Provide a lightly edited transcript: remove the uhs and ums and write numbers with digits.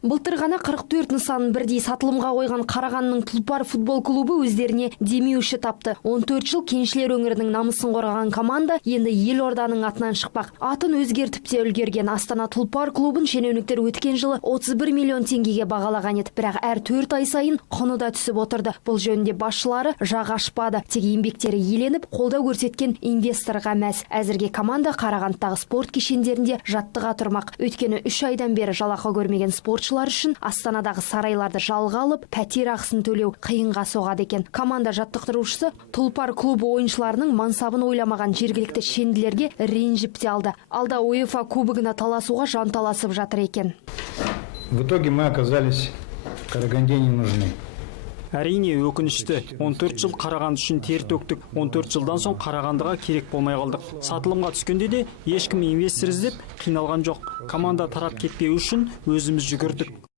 Былтыр ғана 44 нысанын бірдей сатылымға қойған Қарағандының Тұлпар футбол клубы өздеріне демеуші тапты. 14 жыл кеншілер өңірінің намысын қорғаған команда енді елорданың атынан шықпақ. Атын өзгертіп те үлгерген Астана Тұлпар клубын шенеуніктер өткен жылы 31 миллион теңгеге бағалаған еді. Бірақ әр 4 ай сайын құны да түсіп отырды. Бұл жөнінде басшылары жақ ашпады. Тек еңбектері еленіп, қолдау көрсеткен инвесторға мәз. Әзірге команда Қарағандыдағы спорт кешендерінде жаттыға тұрмақ. Өйткені 3 айдан бері жалақы көрмеген спортшылар үшін Астанадағы сарайларды жалға алып, пәтер ақысын төлеу қиынға соғады екен. Команда жаттықтырушысы Тұлпар клубы ойыншыларының мансабын ойламаған жергілікті шенділерге ренжіп те алды. Алда УЕФА кубогына таласуға жанталасып жатыр екен. В итоге мы оказались Караганде не нужны. Әрине өкінішті. 14 жыл Қарағанды үшін тер төктік. 14 жылдан соң Қарағандыға керек болмай қалдық. Сатылымға түскенде де ешкім инвестор іздеп қиналған жоқ. Команда тарап кетпеу үшін өзіміз жүгірдік.